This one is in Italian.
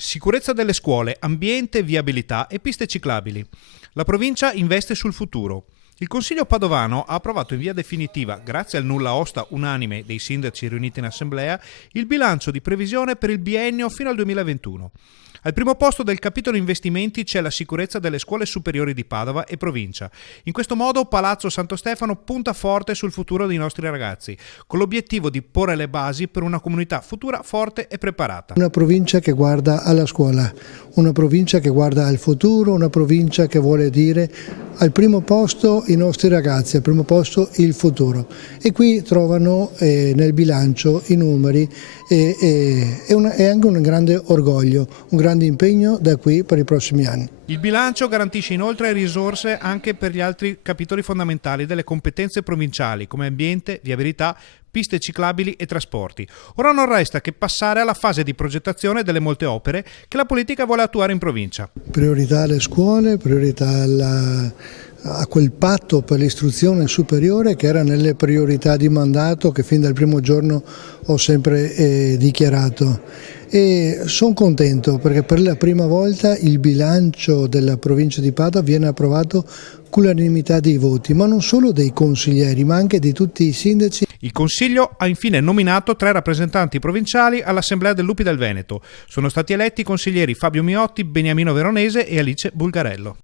Sicurezza delle scuole, ambiente, viabilità e piste ciclabili. La provincia investe sul futuro. Il Consiglio padovano ha approvato in via definitiva, grazie al nulla osta unanime dei sindaci riuniti in assemblea, il bilancio di previsione per il biennio fino al 2021. Al primo posto del capitolo investimenti c'è la sicurezza delle scuole superiori di Padova e provincia. In questo modo Palazzo Santo Stefano punta forte sul futuro dei nostri ragazzi, con l'obiettivo di porre le basi per una comunità futura forte e preparata. Una provincia che guarda alla scuola, una provincia che guarda al futuro, una provincia che vuole dire al primo posto i nostri ragazzi, al primo posto il futuro. E qui trovano nel bilancio i numeri e anche un grande orgoglio, un grande impegno da qui per i prossimi anni. Il bilancio garantisce inoltre risorse anche per gli altri capitoli fondamentali delle competenze provinciali come ambiente, viabilità, piste ciclabili e trasporti. Ora non resta che passare alla fase di progettazione delle molte opere che la politica vuole attuare in provincia. Priorità alle scuole, priorità a quel patto per l'istruzione superiore che era nelle priorità di mandato che fin dal primo giorno ho sempre dichiarato. E sono contento perché per la prima volta il bilancio della provincia di Padova viene approvato con l'unanimità dei voti, ma non solo dei consiglieri, ma anche di tutti i sindaci. Il Consiglio ha infine nominato 3 rappresentanti provinciali all'Assemblea del Lupi del Veneto. Sono stati eletti i consiglieri Fabio Miotti, Beniamino Veronese e Alice Bulgarello.